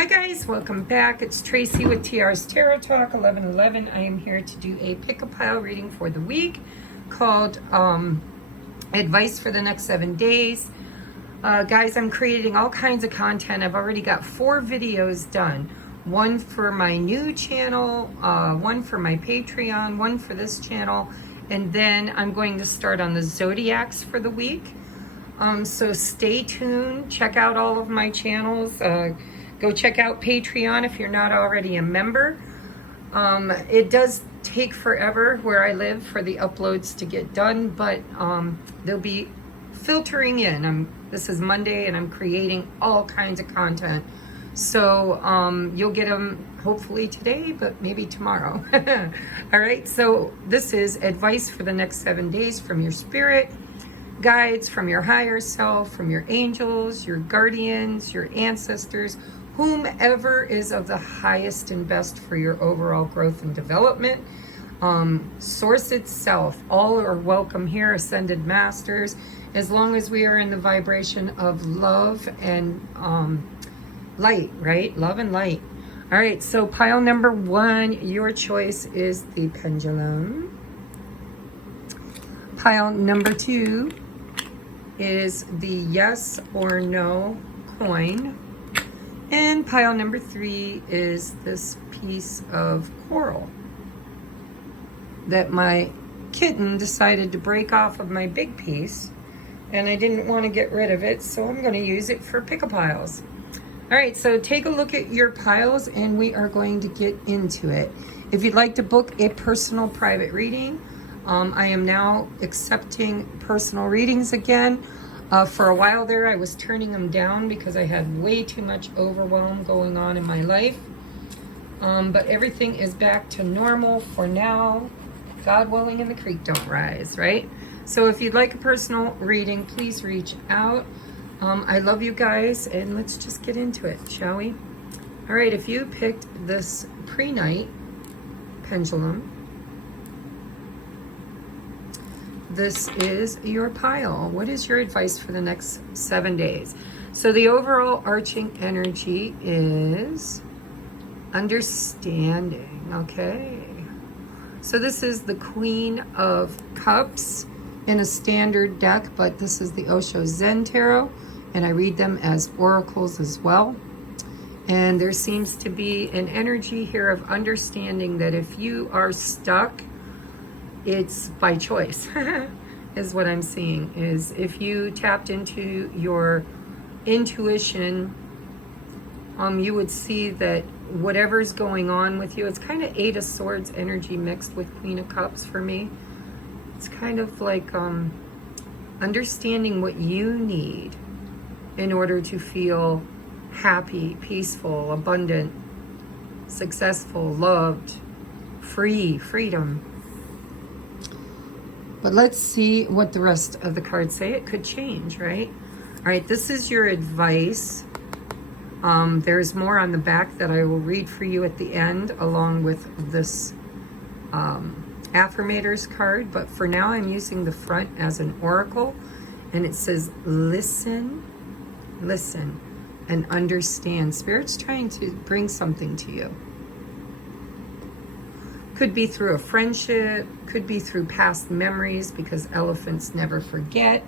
Hi guys, welcome back. It's Tracy with TR's Tarot Talk 1111. I am here to do a pick-a-pile reading for the week called Advice for the Next 7 Days. Guys, I'm creating all kinds of content. I've already got 4 videos done. One for my new channel, one for my Patreon, one for this channel, and then I'm going to start on the Zodiacs for the week. So stay tuned. Check out all of my channels. Go check out Patreon if you're not already a member. It does take forever where I live for the uploads to get done, but they'll be filtering in. This is Monday and I'm creating all kinds of content. So you'll get them hopefully today, but maybe tomorrow. All right, so this is advice for the next 7 days from your spirit guides, from your higher self, from your angels, your guardians, your ancestors, whomever is of the highest and best for your overall growth and development. Source itself, all are welcome here, ascended masters, as long as we are in the vibration of love and light, right? Love and light. All right, so pile number 1, your choice is the pendulum. Pile number 2 is the yes or no coin. And pile number 3 is this piece of coral that my kitten decided to break off of my big piece, and I didn't want to get rid of it, so I'm going to use it for pick-a-piles. All right, so take a look at your piles and we are going to get into it. If you'd like to book a personal private reading, I am now accepting personal readings again. For a while there, I was turning them down because I had way too much overwhelm going on in my life. But everything is back to normal for now. God willing and the creek don't rise, right? So if you'd like a personal reading, please reach out. I love you guys, and let's just get into it, shall we? All right, if you picked this pre-night pendulum, this is your pile. What is your advice for the next 7 days? So the overall arching energy is understanding, okay? So this is the Queen of Cups in a standard deck, but this is the Osho Zen Tarot, and I read them as oracles as well. And there seems to be an energy here of understanding that if you are stuck, it's by choice, is what I'm seeing. Is if you tapped into your intuition, you would see that whatever's going on with you, it's kind of 8 of Swords energy mixed with Queen of Cups for me. It's kind of like understanding what you need in order to feel happy, peaceful, abundant, successful, loved, free, freedom. But let's see what the rest of the cards say. It could change, right? All right, this is your advice. There's more on the back that I will read for you at the end, along with this affirmators card. But for now, I'm using the front as an oracle. And it says, listen, listen, and understand. Spirit's trying to bring something to you. Could be through a friendship, could be through past memories, because elephants never forget.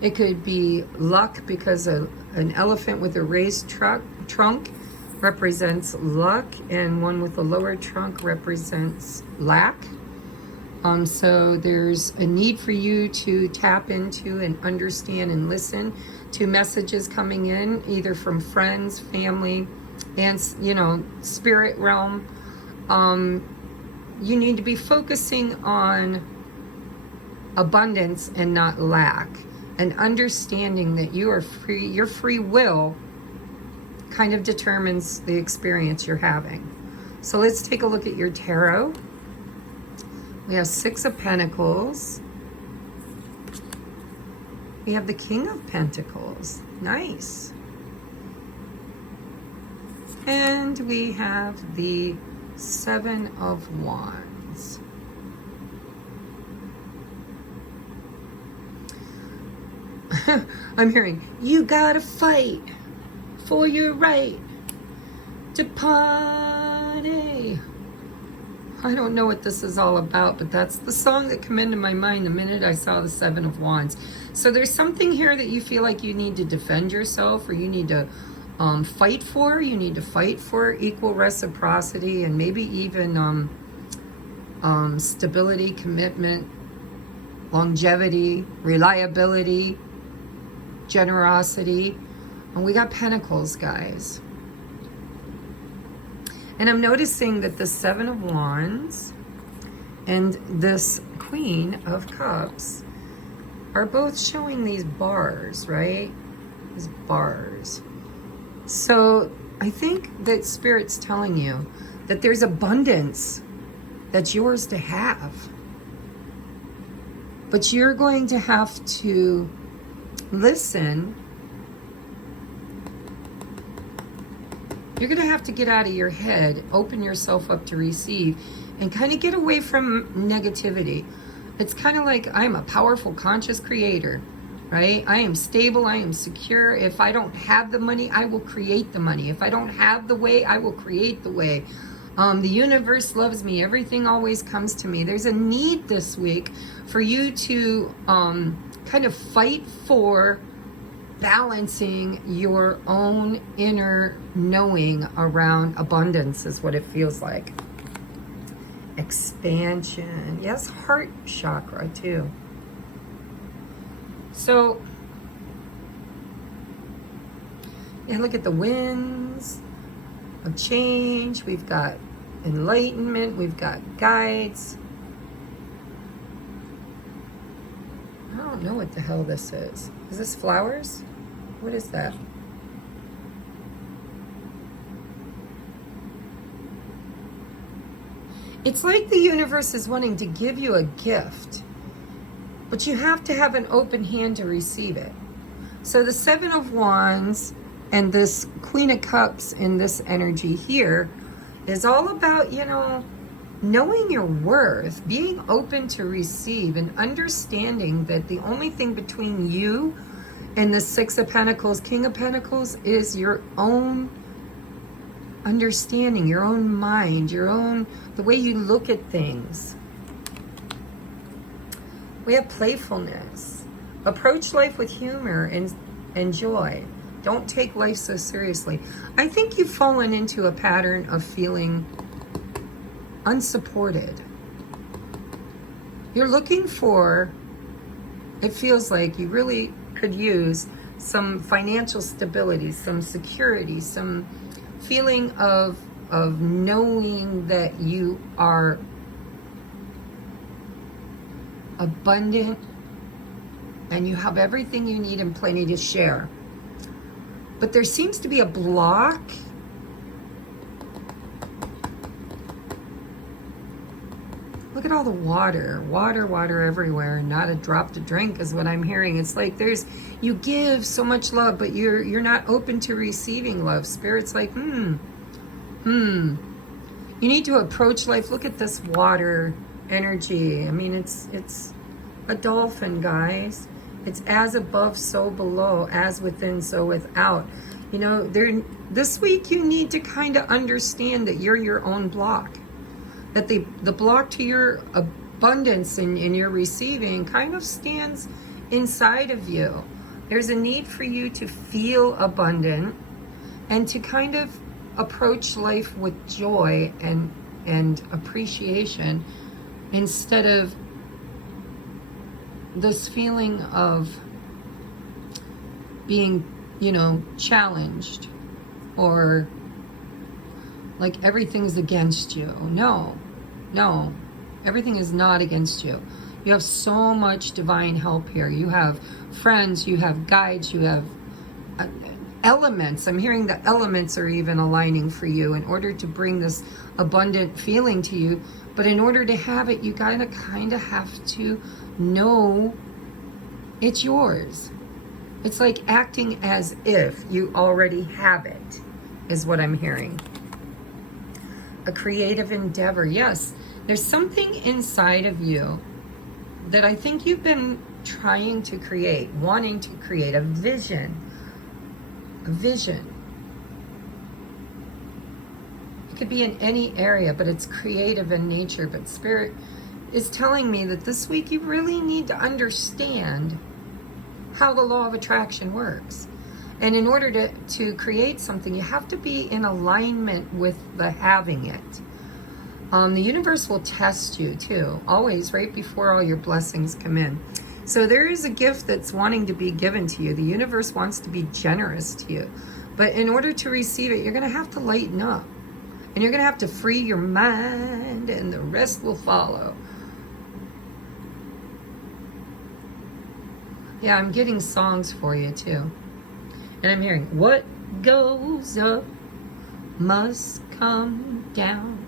It could be luck, because an elephant with a raised trunk represents luck, and one with a lower trunk represents lack. So there's a need for you to tap into and understand and listen to messages coming in, either from friends, family, and, you know, spirit realm. You need to be focusing on abundance and not lack, and understanding that you are free. Your free will kind of determines the experience you're having. So let's take a look at your tarot. We have 6 of Pentacles. We have the King of Pentacles. Nice. And we have the 7 of Wands. I'm hearing, you gotta fight for your right. to party. I don't know what this is all about, but that's the song that came into my mind the minute I saw the Seven of Wands. So there's something here that you feel like you need to defend yourself, or you need to fight for. You need to fight for equal reciprocity, and maybe even stability, commitment, longevity, reliability, generosity. And we got Pentacles, guys. And I'm noticing that the Seven of Wands and this Queen of Cups are both showing these bars, right? These bars. So I think that Spirit's telling you that there's abundance that's yours to have. But you're going to have to listen. You're going to have to get out of your head, open yourself up to receive, and kind of get away from negativity. It's kind of like, I'm a powerful, conscious creator, right? I am stable, I am secure. If I don't have the money, I will create the money. If I don't have the way, I will create the way. The universe loves me. Everything always comes to me. There's a need this week for you to kind of fight for balancing your own inner knowing around abundance, is what it feels like. Expansion. Yes, heart chakra too. So, yeah, look at the winds of change. We've got enlightenment. We've got guides. I don't know what the hell this is. Is this flowers? What is that? It's like the universe is wanting to give you a gift, but you have to have an open hand to receive it. So the Seven of Wands and this Queen of Cups in this energy here is all about, you know, knowing your worth, being open to receive, and understanding that the only thing between you and the Six of Pentacles, King of Pentacles, is your own understanding, your own mind, your own, the way you look at things. We have playfulness. Approach life with humor and joy. Don't take life so seriously. I think you've fallen into a pattern of feeling unsupported. You're looking for, it feels like you really could use some financial stability, some security, some feeling of knowing that you are abundant and you have everything you need and plenty to share. But there seems to be a block. Look at all the water, water everywhere, not a drop to drink is what I'm hearing. It's like you give so much love, but you're not open to receiving love. Spirit's like, You need to approach life. Look at this water energy. I mean, it's a dolphin, guys. It's as above, so below, as within, so without. You know, this week you need to kind of understand that you're your own block. That the block to your abundance and your receiving kind of stands inside of you. There's a need for you to feel abundant and to kind of approach life with joy and appreciation, instead of this feeling of being, you know, challenged or like everything's against you. No, everything is not against you. You have so much divine help here. You have friends, you have guides, you have elements. I'm hearing the elements are even aligning for you in order to bring this abundant feeling to you. But in order to have it, you gotta kind of have to know it's yours. It's like acting as if you already have it, is what I'm hearing. A creative endeavor. Yes, there's something inside of you that I think you've been trying to create, wanting to create, a vision. A vision. could be in any area, but it's creative in nature. But Spirit is telling me that this week you really need to understand how the law of attraction works. And in order to create something, you have to be in alignment with the having it. The universe will test you too, always right before all your blessings come in. So there is a gift that's wanting to be given to you. The universe wants to be generous to you. But in order to receive it, you're going to have to lighten up. And you're going to have to free your mind, and the rest will follow. Yeah, I'm getting songs for you too. And I'm hearing, what goes up must come down.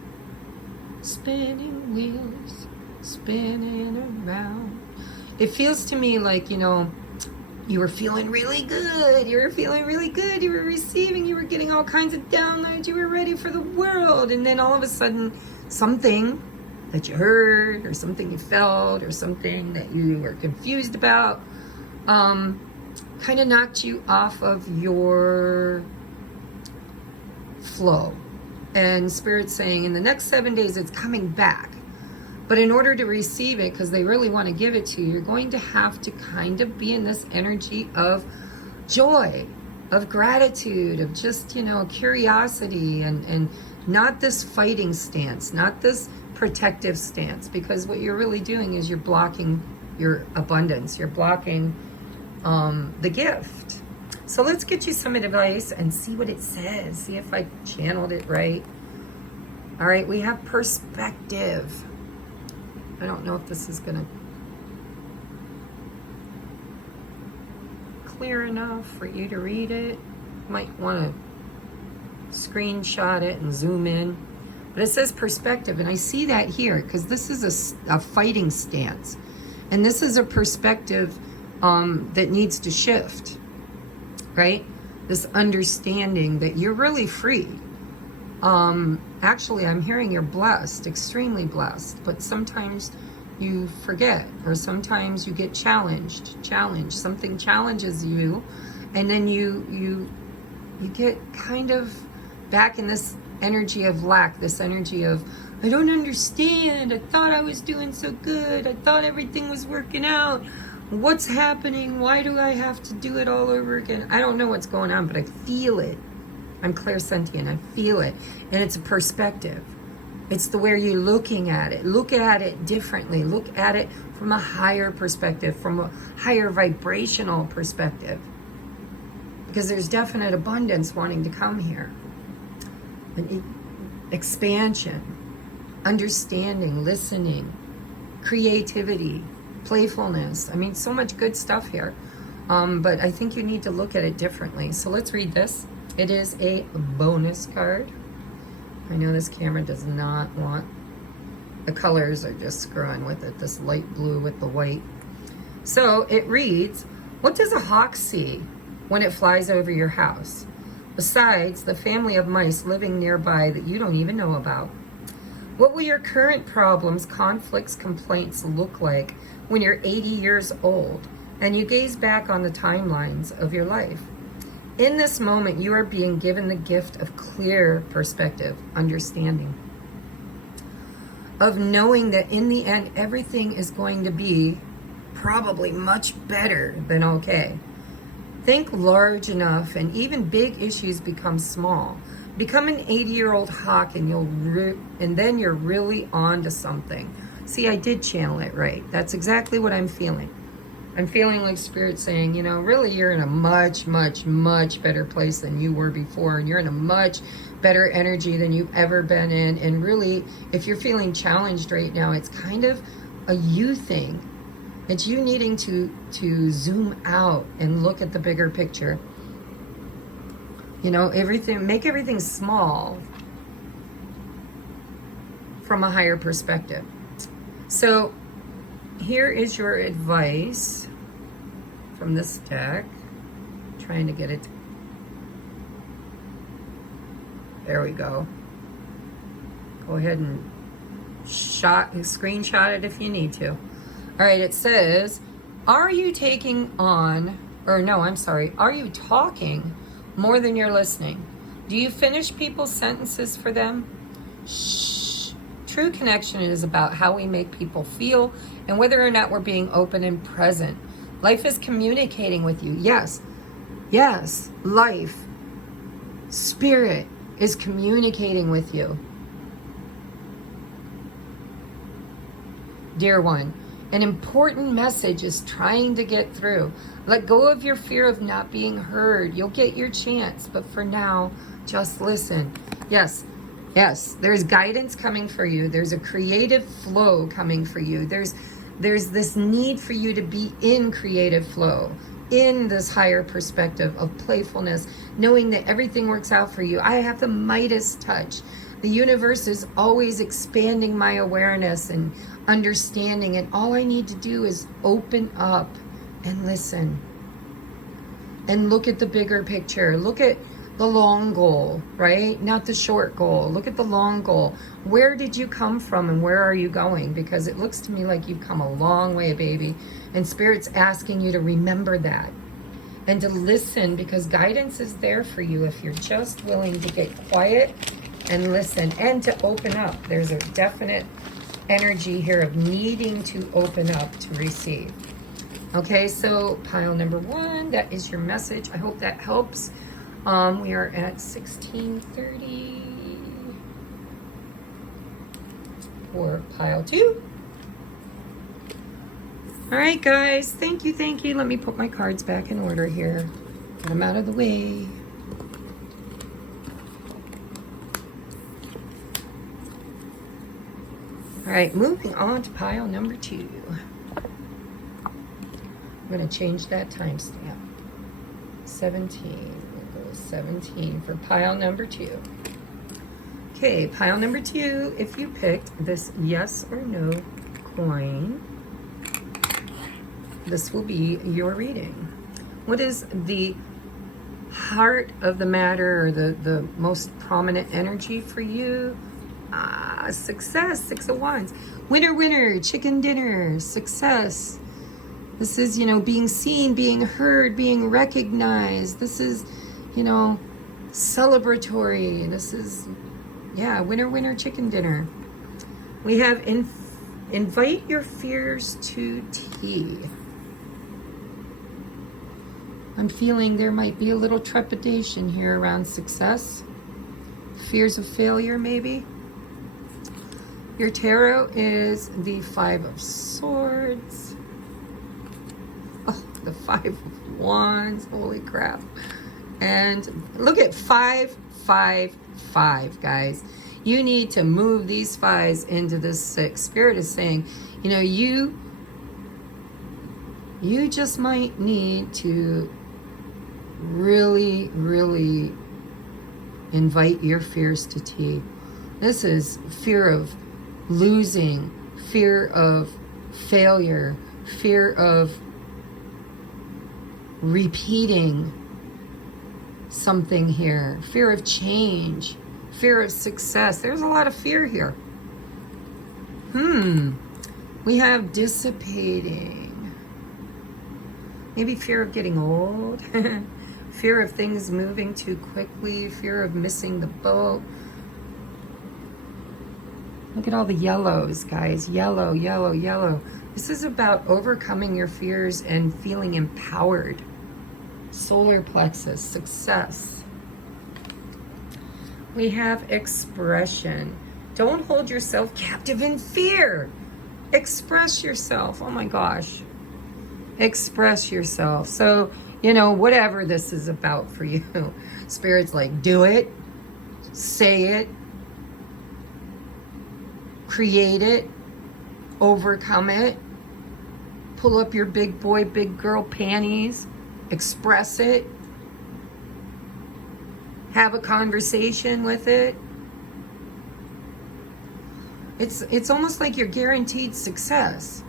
Spinning wheels, spinning around. It feels to me like, you know, you were feeling really good. You were feeling really good. You were receiving. You were getting all kinds of downloads. You were ready for the world. And then all of a sudden, something that you heard or something you felt or something that you were confused about kind of knocked you off of your flow. And Spirit's saying in the next 7 days, it's coming back. But in order to receive it, because they really want to give it to you, you're going to have to kind of be in this energy of joy, of gratitude, of just, you know, curiosity, and not this fighting stance, not this protective stance, because what you're really doing is you're blocking your abundance. You're blocking the gift. So let's get you some advice and see what it says. See if I channeled it right. All right, we have perspective. I don't know if this is going to clear enough for you to read it. You might want to screenshot it and zoom in. But it says perspective, and I see that here because this is a fighting stance. And this is a perspective that needs to shift. Right? This understanding that you're really free. Actually, I'm hearing you're blessed, extremely blessed, but sometimes you forget, or sometimes you get challenged, something challenges you, and then you get kind of back in this energy of lack, this energy of, I don't understand, I thought I was doing so good, I thought everything was working out. What's happening? Why do I have to do it all over again? I don't know what's going on, but I feel it. I'm clairsentient. I feel it. And it's a perspective. It's the way you're looking at it. Look at it differently. Look at it from a higher perspective, from a higher vibrational perspective. Because there's definite abundance wanting to come here. Expansion, understanding, listening, creativity, playfulness. I mean, so much good stuff here. But I think you need to look at it differently. So let's read this. It is a bonus card. I know this camera does not want, the colors are just screwing with it, this light blue with the white. So it reads, what does a hawk see when it flies over your house, besides the family of mice living nearby that you don't even know about? What will your current problems, conflicts, complaints look like when you're 80 years old and you gaze back on the timelines of your life? In this moment, you are being given the gift of clear perspective, understanding, of knowing that in the end, everything is going to be probably much better than okay. Think large enough, and even big issues become small. Become an 80-year-old hawk, and then you're really on to something. See, I did channel it right. That's exactly what I'm feeling. I'm feeling like Spirit saying, you know, really you're in a much, much, much better place than you were before. And you're in a much better energy than you've ever been in. And really, if you're feeling challenged right now, it's kind of a you thing. It's you needing to zoom out and look at the bigger picture. You know, make everything small from a higher perspective. So here is your advice from this deck. Trying to get it. There we go. Go ahead and screenshot it if you need to. All right, it says, are you talking more than you're listening? Do you finish people's sentences for them? Shh. True connection is about how we make people feel and whether or not we're being open and present. Life is communicating with you. Yes. Yes. Life. Spirit is communicating with you. Dear one, an important message is trying to get through. Let go of your fear of not being heard. You'll get your chance, but for now, just listen. Yes, yes, there's guidance coming for you. There's a creative flow coming for you. There's this need for you to be in creative flow, in this higher perspective of playfulness, knowing that everything works out for you. I have the Midas touch. The universe is always expanding my awareness and understanding, and all I need to do is open up and listen and look at the bigger picture. Look at the long goal, right? Not the short goal. Look at the long goal. Where did you come from and where are you going? Because it looks to me like you've come a long way, baby. And Spirit's asking you to remember that and to listen, because guidance is there for you if you're just willing to get quiet and listen and to open up. There's a definite energy here of needing to open up to receive. Okay, so pile number 1, that is your message. I hope that helps. We are at 16:30 for pile 2. All right, guys, thank you, thank you. Let me put my cards back in order here. Get them out of the way. All right, moving on to pile number 2. I'm going to change that timestamp. 17. We'll go 17 for pile number 2. Okay, pile number 2. If you picked this yes or no coin, this will be your reading. What is the heart of the matter, or the most prominent energy for you? Success. 6 of Wands. Winner, winner, chicken dinner. Success. This is, being seen, being heard, being recognized. This is, celebratory. This is, winner, winner, chicken dinner. We have invite your fears to tea. I'm feeling there might be a little trepidation here around success. Fears of failure, maybe. Your tarot is the 5 of Swords. Oh, the 5 of Wands. Holy crap. And look at 5, 5, 5, guys. You need to move these 5s into this 6. Spirit is saying, you just might need to really, really invite your fears to tea. This is fear of losing, fear of failure, fear of repeating something here, fear of change, fear of success. There's a lot of fear here. We have dissipating. Maybe fear of getting old. Fear of things moving too quickly. Fear of missing the boat. Look at all the yellows, guys. Yellow, yellow, yellow. This is about overcoming your fears and feeling empowered. Solar plexus, success. We have expression. Don't hold yourself captive in fear. Express yourself. Oh my gosh. Express yourself. So, whatever this is about for you, Spirit's like, do it, say it, create it, overcome it, pull up your big boy, big girl panties, express it, have a conversation with it. It's almost like you're guaranteed success,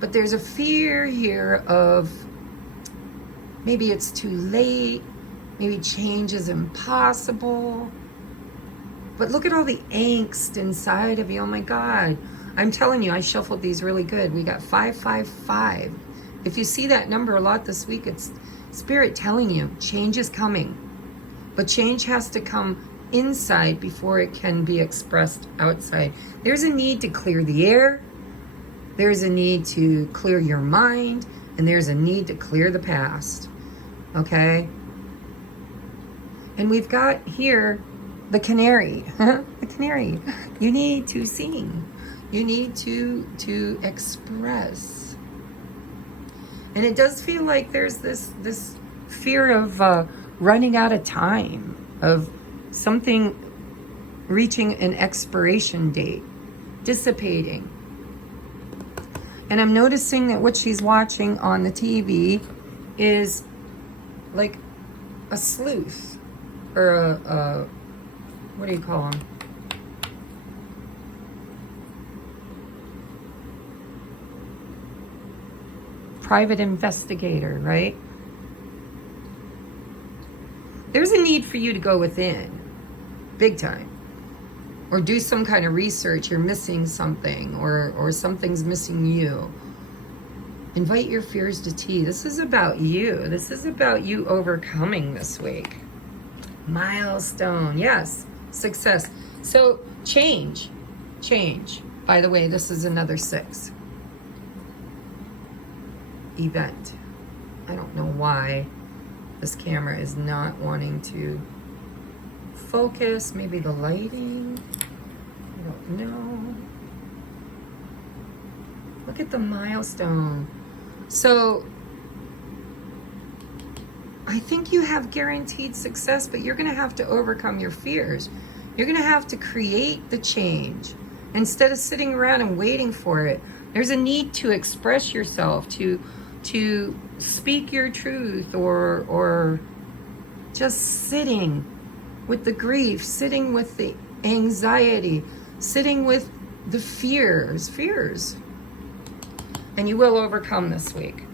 but there's a fear here of maybe it's too late, maybe change is impossible. But look at all the angst inside of you. Oh my God. I'm telling you, I shuffled these really good. We got 5, 5, 5. If you see that number a lot this week, it's Spirit telling you change is coming. But change has to come inside before it can be expressed outside. There's a need to clear the air. There's a need to clear your mind. And there's a need to clear the past. Okay? And we've got here the canary. The canary. You need to sing. You need to express. And it does feel like there's this fear of running out of time, of something reaching an expiration date, dissipating. And I'm noticing that what she's watching on the TV is like a sleuth, or a what do you call them? Private investigator, right? There's a need for you to go within, big time, or do some kind of research. You're missing something, or something's missing you. Invite your fears to tea. This is about you. This is about you overcoming this week. Milestone, yes, success. So change. By the way, this is another 6. Event. I don't know why this camera is not wanting to focus. Maybe the lighting. I don't know. Look at the milestone. So I think you have guaranteed success, but you're going to have to overcome your fears. You're going to have to create the change instead of sitting around and waiting for it. There's a need to express yourself, to speak your truth, or just sitting with the grief, sitting with the anxiety, sitting with the fears. And you will overcome this week.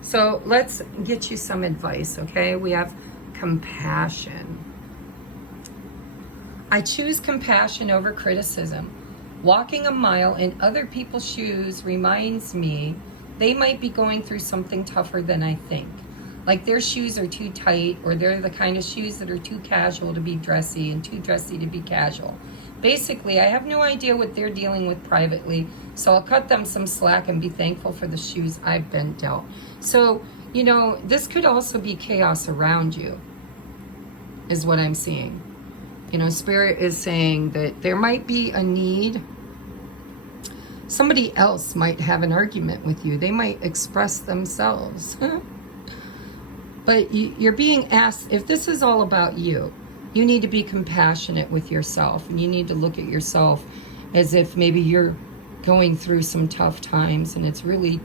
So let's get you some advice, okay? We have compassion. I choose compassion over criticism. Walking a mile in other people's shoes reminds me they might be going through something tougher than I think. Like their shoes are too tight, or they're the kind of shoes that are too casual to be dressy and too dressy to be casual. Basically, I have no idea what they're dealing with privately, so I'll cut them some slack and be thankful for the shoes I've been dealt. So, you know, this could also be chaos around you, is what I'm seeing. You know, Spirit is saying that there might be a need. Somebody else might have an argument with you. They might express themselves. But you're being asked, if this is all about you, you need to be compassionate with yourself. And you need to look at yourself as if maybe you're going through some tough times and it's really,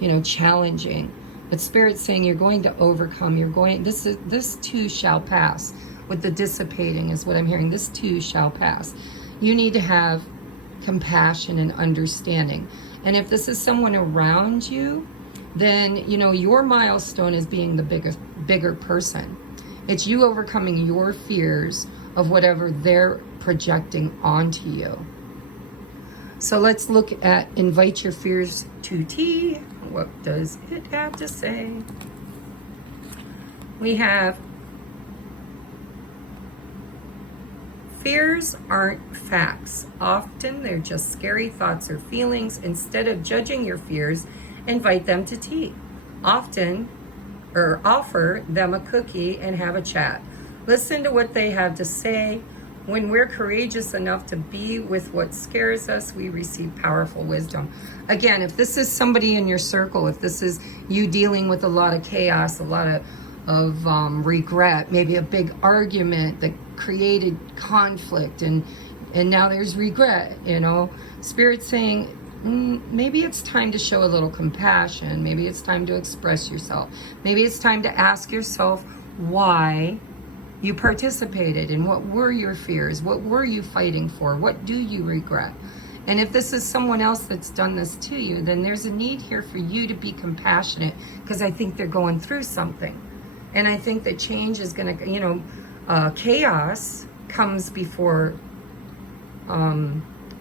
you know, challenging. But Spirit's saying you're going to overcome. This too shall pass. With the dissipating is what I'm hearing. This too shall pass. You need to have compassion and understanding. And if this is someone around you, then, you know, your milestone is being the bigger person. It's you overcoming your fears of whatever they're projecting onto you. So let's look at invite your fears to tea. What does it have to say? We have fears aren't facts. Often they're just scary thoughts or feelings. Instead of judging your fears, invite them to tea. Offer them a cookie and have a chat. Listen to what they have to say. When we're courageous enough to be with what scares us, we receive powerful wisdom. Again, if this is somebody in your circle, if this is you dealing with a lot of chaos, a lot of regret, maybe a big argument that created conflict, and now there's regret, you know, Spirit's saying, maybe it's time to show a little compassion. Maybe it's time to express yourself. Maybe it's time to ask yourself why you participated, and what were your fears? What were you fighting for? What do you regret? And if this is someone else that's done this to you, then there's a need here for you to be compassionate, because I think they're going through something. And I think that change is going to, you know, chaos comes before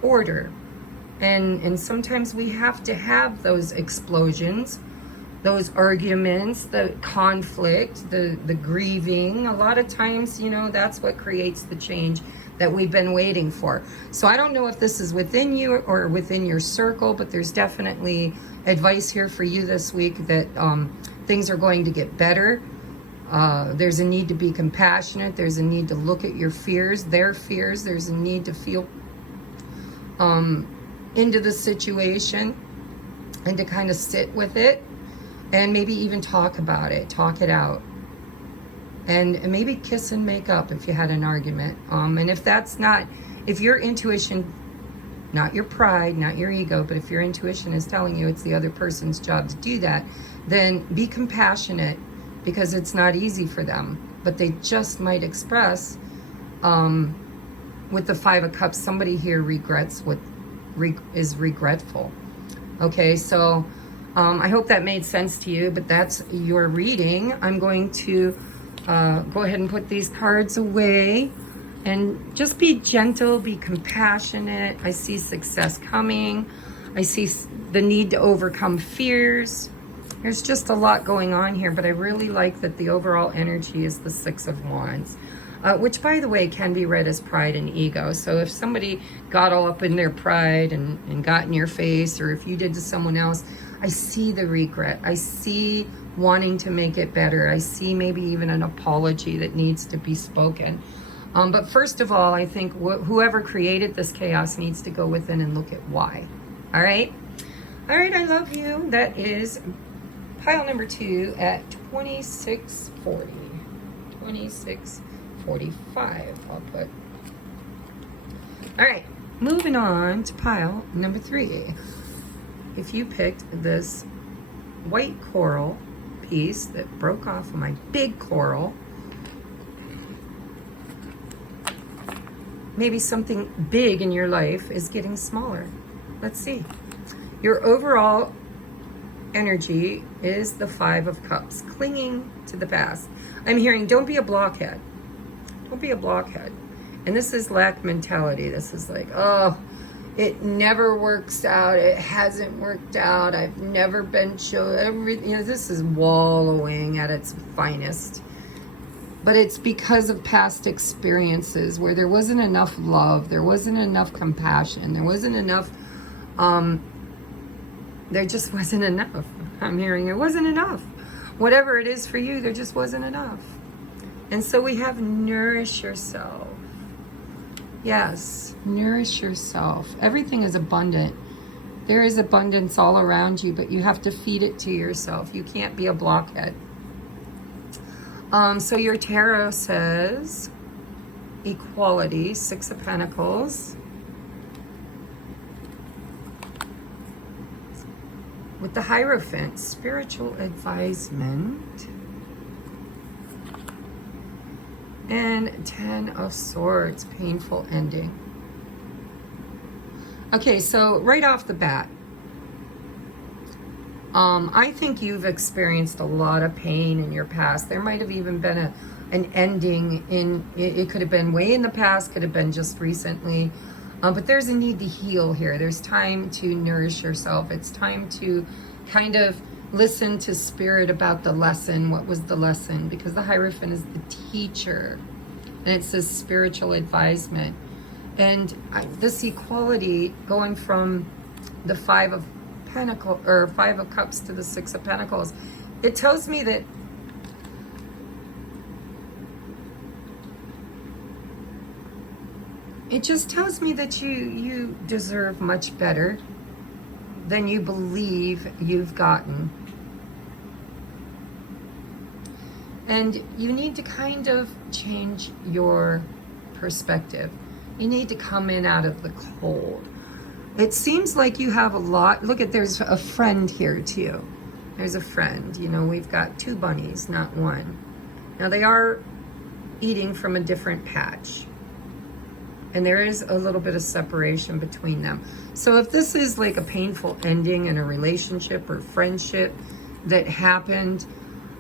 order. And sometimes we have to have those explosions those arguments, the conflict, the grieving. A lot of times, you know, that's what creates the change that we've been waiting for. So I don't know if this is within you or within your circle, but there's definitely advice here for you this week that things are going to get better. There's a need to be compassionate. There's a need to look at your fears, their fears. There's a need to feel into the situation and to kind of sit with it and maybe even talk about it, talk it out. And maybe kiss and make up if you had an argument. And if that's not, if your intuition, not your pride, not your ego, but if your intuition is telling you it's the other person's job to do that, then be compassionate, because it's not easy for them. But they just might express, with the Five of Cups, somebody here regrets what is regretful. Okay, so I hope that made sense to you, but that's your reading. I'm going to go ahead and put these cards away and just be gentle, be compassionate. I see success coming. I see the need to overcome fears. There's just a lot going on here, but I really like that the overall energy is the Six of Wands, which, by the way, can be read as pride and ego. So if somebody got all up in their pride and got in your face, or if you did to someone else, I see the regret. I see wanting to make it better. I see maybe even an apology that needs to be spoken. But first of all, I think whoever created this chaos needs to go within and look at why. All right? All right, I love you. That is pile number 2 at 2640. 2645, I'll put. All right, moving on to pile number 3. If you picked this white coral piece that broke off of my big coral, maybe something big in your life is getting smaller. Let's see. Your overall energy is the Five of Cups, clinging to the past. I'm hearing, don't be a blockhead. Don't be a blockhead. And this is lack mentality. This is like, oh, it never works out. It hasn't worked out. I've never been shown. You know, this is wallowing at its finest. But it's because of past experiences where there wasn't enough love. There wasn't enough compassion. There wasn't enough, there just wasn't enough. I'm hearing it wasn't enough. Whatever it is for you, there just wasn't enough. And so we have nourish yourself. Yes, nourish yourself. Everything is abundant. There is abundance all around you, but you have to feed it to yourself. You can't be a blockhead. So your tarot says equality, Six of Pentacles. With the Hierophant, spiritual advisement. And Ten of Swords, painful ending. Okay, so right off the bat, I think you've experienced a lot of pain in your past. There might have even been an ending in, it could have been way in the past, could have been just recently. But there's a need to heal here. There's time to nourish yourself. It's time to kind of listen to spirit about the lesson. What was the lesson? Because the Hierophant is the teacher. And it says spiritual advisement. And this equality going from the Five of Pentacles, or Five of Cups, to the Six of Pentacles, it tells me that it just tells me that you deserve much better than you believe you've gotten. And you need to kind of change your perspective. You need to come in out of the cold. It seems like you have a lot. Look at, there's a friend here too. There's a friend. You know, we've got 2 bunnies, not 1. Now they are eating from a different patch. And there is a little bit of separation between them. So if this is like a painful ending in a relationship or friendship that happened,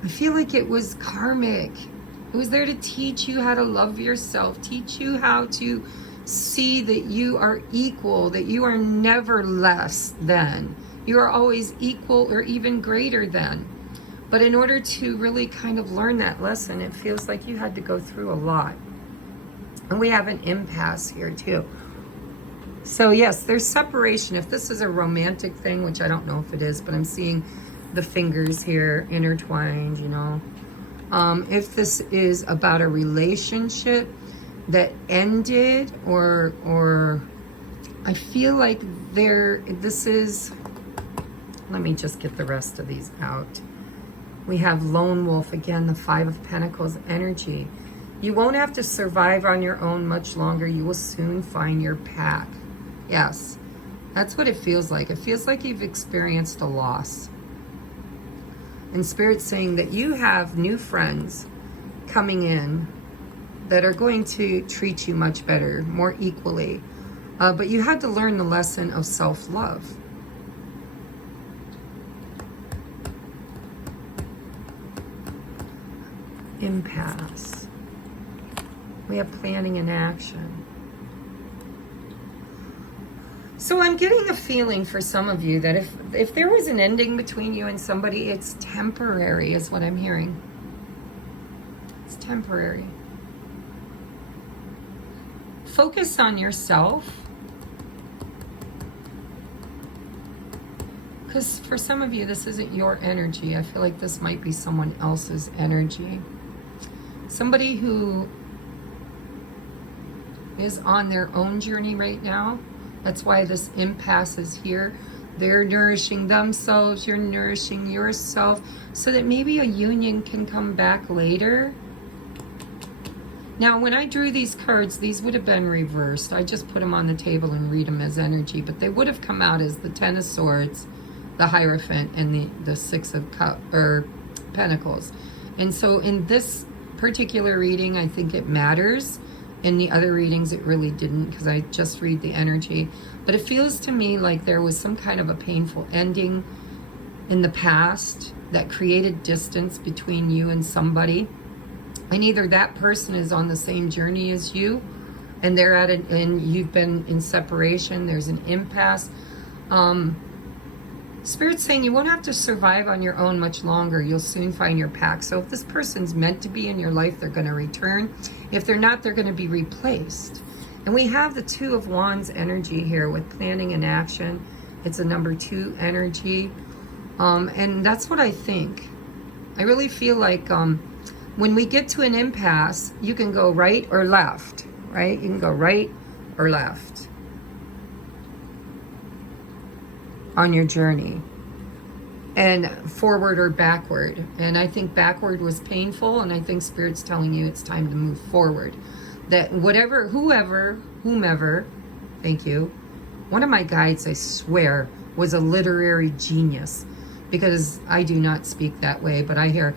I feel like it was karmic. It was there to teach you how to love yourself, teach you how to see that you are equal, that you are never less than. You are always equal or even greater than. But in order to really kind of learn that lesson, it feels like you had to go through a lot. And we have an impasse here too. So yes, there's separation. If this is a romantic thing, which I don't know if it is, but I'm seeing the fingers here intertwined, you know. If this is about a relationship that ended, or I feel like this is, let me just get the rest of these out. We have Lone Wolf, again, the Five of Pentacles energy. You won't have to survive on your own much longer. You will soon find your pack. Yes, that's what it feels like. It feels like you've experienced a loss. And Spirit's saying that you have new friends coming in that are going to treat you much better, more equally. But you had to learn the lesson of self-love. Impasse. We have planning and action. So I'm getting a feeling for some of you that if there was an ending between you and somebody, it's temporary, is what I'm hearing. It's temporary. Focus on yourself. Because for some of you, this isn't your energy. I feel like this might be someone else's energy. Somebody who is on their own journey right now. That's why this impasse is here. They're nourishing themselves, you're nourishing yourself, so that maybe a union can come back later. Now, when I drew these cards, these would have been reversed. I just put them on the table and read them as energy, but they would have come out as the Ten of Swords, the Hierophant, and the Six of Pentacles. And so in this particular reading, I think it matters. In the other readings, it really didn't, because I just read the energy. But it feels to me like there was some kind of a painful ending in the past that created distance between you and somebody. And either that person is on the same journey as you, and they're at it, and you've been in separation. There's an impasse. Spirit's saying you won't have to survive on your own much longer. You'll soon find your pack. So if this person's meant to be in your life, they're going to return. If they're not, they're going to be replaced. And we have the Two of Wands energy here with planning and action. It's a number 2 energy. And that's what I think. I really feel like when we get to an impasse, you can go right or left, right? You can go right or left on your journey, and forward or backward. And I think backward was painful, and I think Spirit's telling you it's time to move forward. That whatever, whomever, thank you. One of my guides, I swear, was a literary genius, because I do not speak that way, but I hear,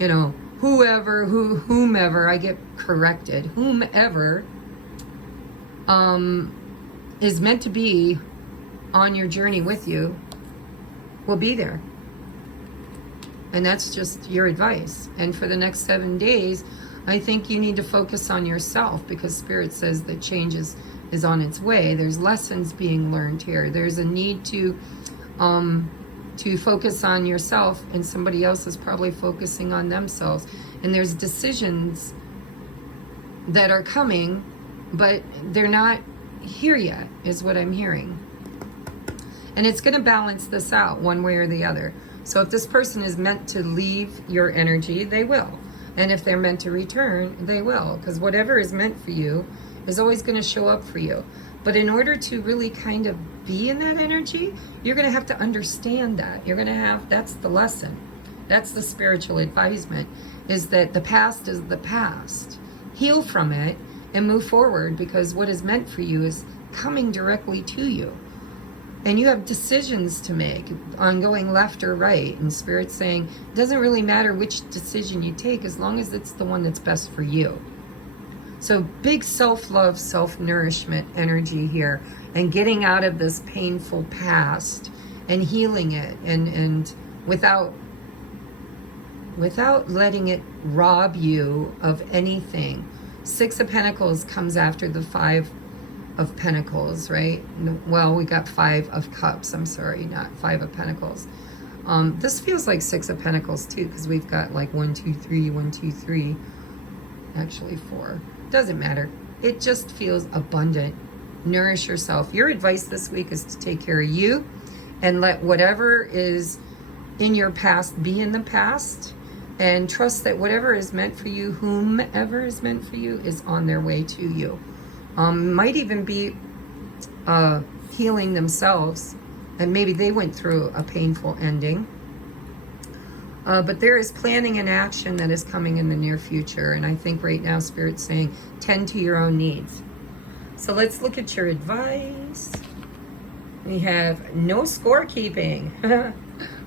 you know, whomever, I get corrected. Whomever is meant to be on your journey with you will be there. And that's just your advice. And for the next 7 days, I think you need to focus on yourself, because Spirit says that change is on its way. There's lessons being learned here. There's a need to focus on yourself, and somebody else is probably focusing on themselves. And there's decisions that are coming, but they're not here yet, is what I'm hearing. And it's going to balance this out one way or the other. So if this person is meant to leave your energy, they will. And if they're meant to return, they will. Because whatever is meant for you is always going to show up for you. But in order to really kind of be in that energy, you're going to have to understand that. You're going to have, that's the lesson. That's the spiritual advisement, is that the past is the past. Heal from it and move forward, because what is meant for you is coming directly to you. And you have decisions to make on going left or right. And Spirit's saying it doesn't really matter which decision you take, as long as it's the one that's best for you. So big self-love, self-nourishment energy here, and getting out of this painful past and healing it, and without letting it rob you of anything. 6 of Pentacles comes after the 5 of Pentacles, right? Well, we got 5 of Cups. I'm sorry, not 5 of Pentacles. This feels like Six of Pentacles too, because we've got like 1, 2, 3, 1, 2, 3, actually 4. Doesn't matter. It just feels abundant. Nourish yourself. Your advice this week is to take care of you and let whatever is in your past be in the past, and trust that whatever is meant for you, whomever is meant for you, is on their way to you. Might even be healing themselves, and maybe they went through a painful ending. But there is planning and action that is coming in the near future, and I think right now Spirit's saying tend to your own needs. So let's look at your advice. We have no scorekeeping.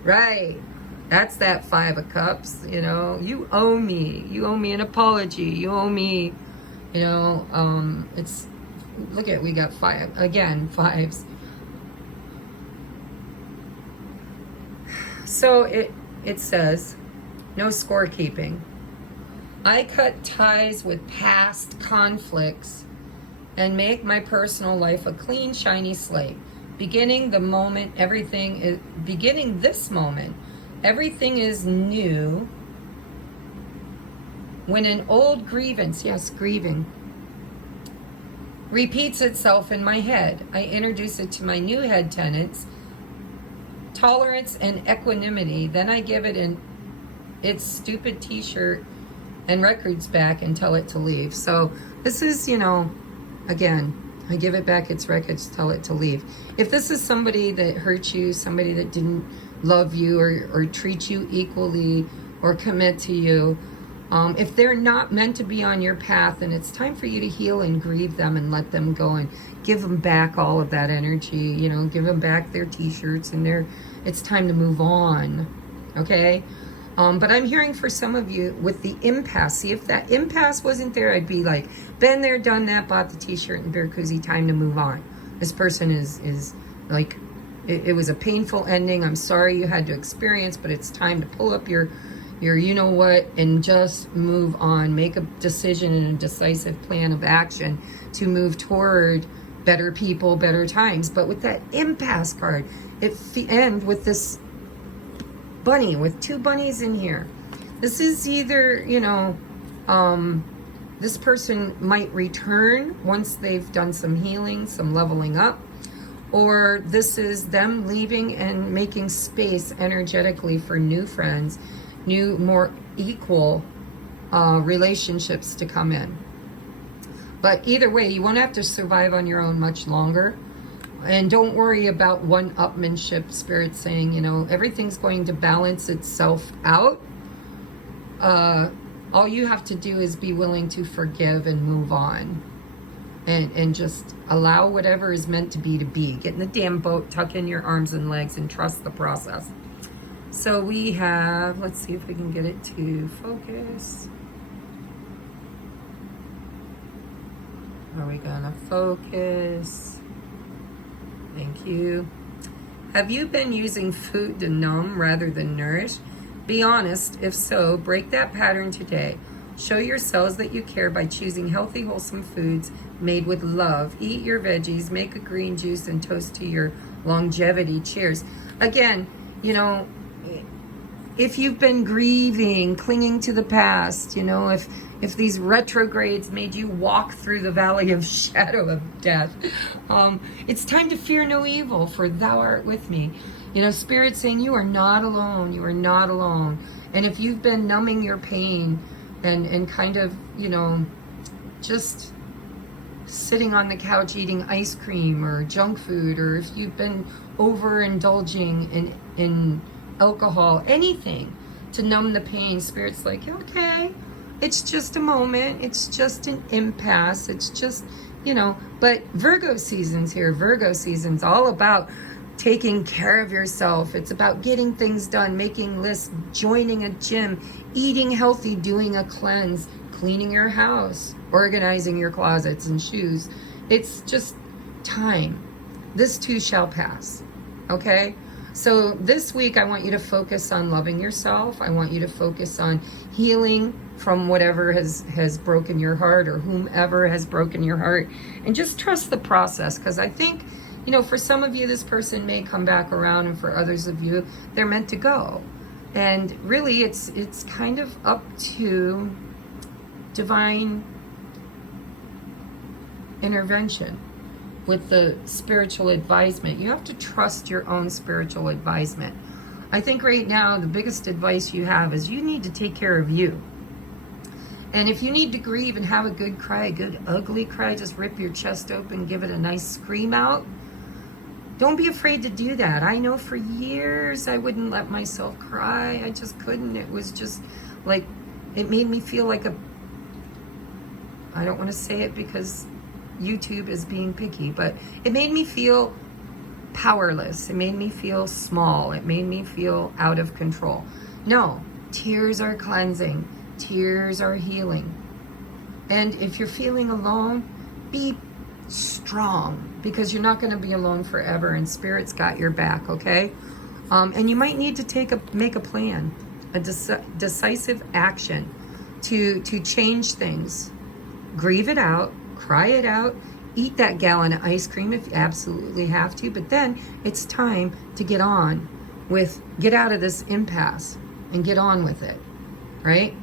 Right. That's that 5 of Cups. You know, you owe me. You owe me an apology. You owe me, you know, it's, look at, we got 5, again, 5s. So it says, no scorekeeping. I cut ties with past conflicts and make my personal life a clean, shiny slate. Beginning this moment, everything is new. When an old grievance, yes, grieving, repeats itself in my head, I introduce it to my new head tenants, tolerance and equanimity. Then I give it its stupid t-shirt and records back and tell it to leave. So this is, you know, again, I give it back its records, tell it to leave. If this is somebody that hurt you, somebody that didn't love you or treat you equally or commit to you, if they're not meant to be on your path, then it's time for you to heal and grieve them and let them go and give them back all of that energy, you know, give them back their t-shirts and it's time to move on, okay? But I'm hearing for some of you with the impasse. See, if that impasse wasn't there, I'd be like, been there, done that, bought the t-shirt and bear koozie, time to move on. This person is like, it was a painful ending. I'm sorry you had to experience, but it's time to pull up your you know what, and just move on. Make a decision and a decisive plan of action to move toward better people, better times. But with that impasse card, and with this bunny, with 2 bunnies in here, this is either, you know, this person might return once they've done some healing, some leveling up, or this is them leaving and making space energetically for new friends, new, more equal relationships to come in. But either way, you won't have to survive on your own much longer. And don't worry about one-upmanship. Spirit saying, you know, everything's going to balance itself out. All you have to do is be willing to forgive and move on. And just allow whatever is meant to be. Get in the damn boat, tuck in your arms and legs, and trust the process. So we have, let's see if we can get it to focus. Are we gonna focus? Thank you. Have you been using food to numb rather than nourish? Be honest. If so, break that pattern today. Show yourselves that you care by choosing healthy, wholesome foods made with love. Eat your veggies, make a green juice, and toast to your longevity. Cheers. Again, you know, if you've been grieving, clinging to the past, you know, if these retrogrades made you walk through the valley of shadow of death, it's time to fear no evil, for thou art with me. You know, Spirit saying you are not alone. You are not alone. And if you've been numbing your pain and kind of, you know, just sitting on the couch eating ice cream or junk food, or if you've been overindulging in alcohol, anything to numb the pain, Spirit's like, okay, it's just a moment, it's just an impasse, it's just, you know. But Virgo season's here. Virgo season's all about taking care of yourself. It's about getting things done, making lists, joining a gym, eating healthy, doing a cleanse, cleaning your house, organizing your closets and shoes. It's just time. This too shall pass, okay? So this week, I want you to focus on loving yourself. I want you to focus on healing from whatever has broken your heart, or whomever has broken your heart, and just trust the process. Because I think, you know, for some of you, this person may come back around, and for others of you, they're meant to go. And really, it's kind of up to divine intervention with the spiritual advisement. You have to trust your own spiritual advisement. I think right now, the biggest advice you have is you need to take care of you. And if you need to grieve and have a good cry, a good ugly cry, just rip your chest open, give it a nice scream out. Don't be afraid to do that. I know for years I wouldn't let myself cry. I just couldn't. It was just like, it made me feel like I don't want to say it because YouTube is being picky, but it made me feel powerless. It made me feel small. It made me feel out of control. No, tears are cleansing. Tears are healing. And if you're feeling alone, be strong, because you're not going to be alone forever, and Spirit's got your back, okay? And you might need to make a plan, a decisive action to change things. Grieve it out, cry it out, eat that gallon of ice cream if you absolutely have to, but then it's time to get out of this impasse and get on with it, right?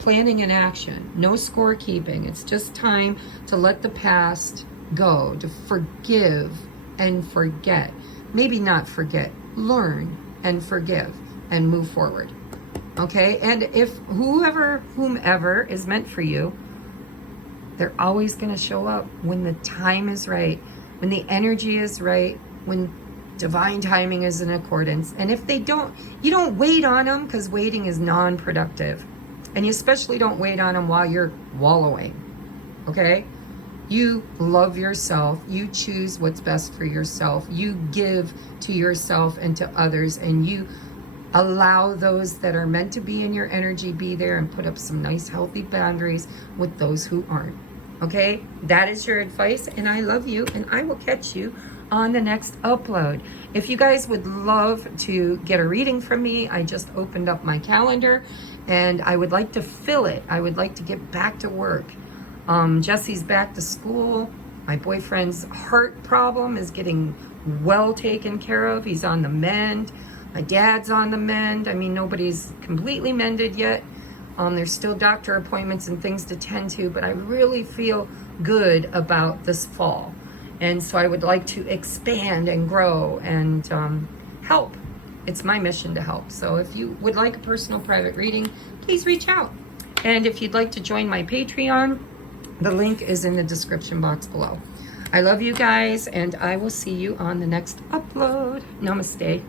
Planning and action, no scorekeeping. It's just time to let the past go, to forgive and forget. Maybe not forget, learn and forgive and move forward. Okay? And if whomever is meant for you, they're always going to show up when the time is right, when the energy is right, when divine timing is in accordance. And if they don't, you don't wait on them, because waiting is non-productive. And you especially don't wait on them while you're wallowing, okay? You love yourself. You choose what's best for yourself. You give to yourself and to others, and you allow those that are meant to be in your energy be there, and put up some nice, healthy boundaries with those who aren't, okay? That is your advice, and I love you, and I will catch you on the next upload. If you guys would love to get a reading from me, I just opened up my calendar, and I would like to fill it. I would like to get back to work. Jesse's back to school. My boyfriend's heart problem is getting well taken care of. He's on the mend. My dad's on the mend. I mean, nobody's completely mended yet. There's still doctor appointments and things to tend to, but I really feel good about this fall. And so I would like to expand and grow and help. It's my mission to help. So if you would like a personal private reading, please reach out. And if you'd like to join my Patreon, the link is in the description box below. I love you guys, and I will see you on the next upload. Namaste.